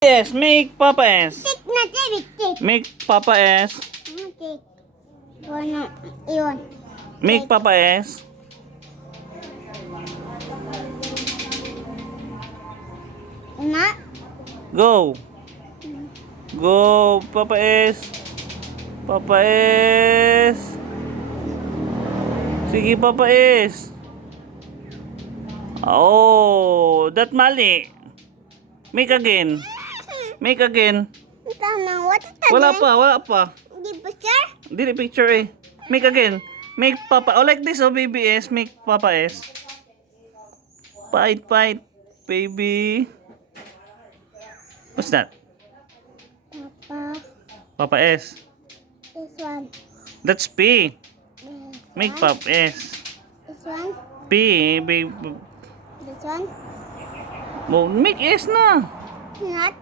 S, make Papa S. Tik na tik, tik. Make Papa S. Tik. Bueno, iyon. Make Papa S. Na? Go. Go, Papa S. Papa S. Sige, Papa S. Oh, that mali. Make again. Make again. Tanong, what is that? Wala pa. Di ba, sir? Dili picture eh. Make again. Make Papa. Oh, like this, oh, baby S. Make Papa S. Fight, baby. What's that? Papa, Papa S. this one. That's P. This Make one. Papa S. This one. P, baby. This one. Oh, make S na. Not.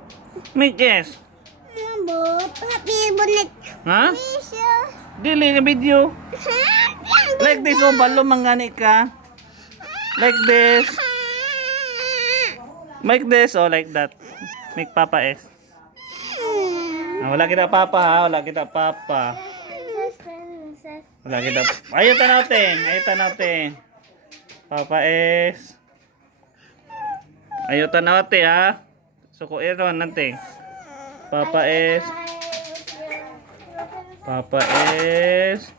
Make S. Mabot. Happy bonnet. Ha? Misha. Dili na video. Happy. Like this, oh, balo mangani ka. Like this. Make this, oh, like that. Make Papa S. Ah, wala kita Papa ha, wala kita Papa. Wala kita. Ayutan natin. Papa S. Ayutan natin ha. Suko iron natin. Papa S. Papa S.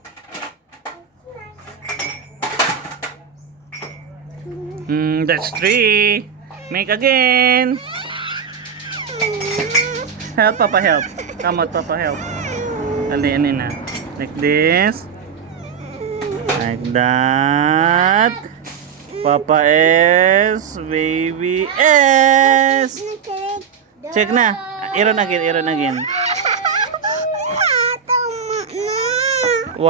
That's 3. Make again. Help, Papa, help. Come on, Papa, help. Dali na. Like this. Like that. Papa S. Baby S. Check na. Iron again.